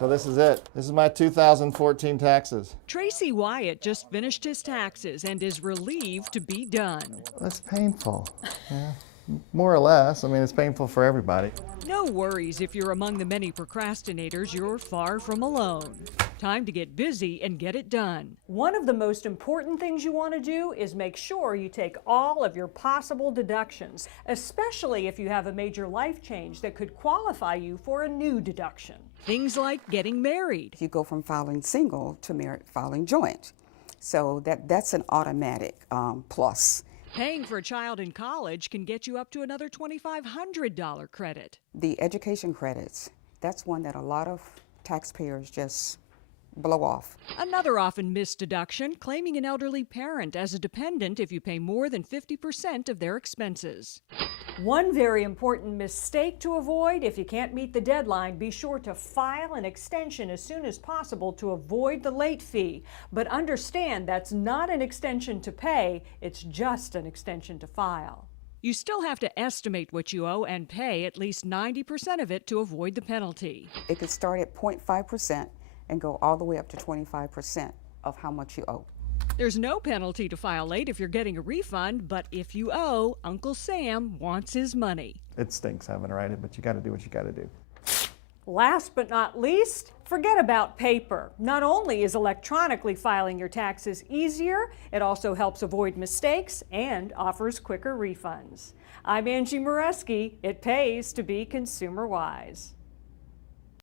So this is it. This is my 2014 taxes. Tracy Wyatt just finished his taxes and is relieved to be done. That's painful. Yeah, more or less. I mean, it's painful for everybody. No worries if you're among the many procrastinators, you're far from alone. Time to get busy and get it done. One of the most important things you want to do is make sure you take all of your possible deductions, especially if you have a major life change that could qualify you for a new deduction. Things like getting married. You go from filing single to filing joint. So that's an automatic plus. Paying for a child in college can get you up to another $2,500 credit. The education credits, that's one that a lot of taxpayers just blow off. Another often missed deduction, claiming an elderly parent as a dependent if you pay more than 50% of their expenses. One very important mistake to avoid: if you can't meet the deadline, be sure to file an extension as soon as possible to avoid the late fee. But understand that's not an extension to pay, it's just an extension to file. You still have to estimate what you owe and pay at least 90% of it to avoid the penalty. It could start at 0.5% and go all the way up to 25% of how much you owe. There's no penalty to file late if you're getting a refund, but if you owe, Uncle Sam wants his money. It stinks having to write it, but you got to do what you got to do. Last but not least, forget about paper. Not only is electronically filing your taxes easier, it also helps avoid mistakes and offers quicker refunds. I'm Angie Moreski. It pays to be consumer wise.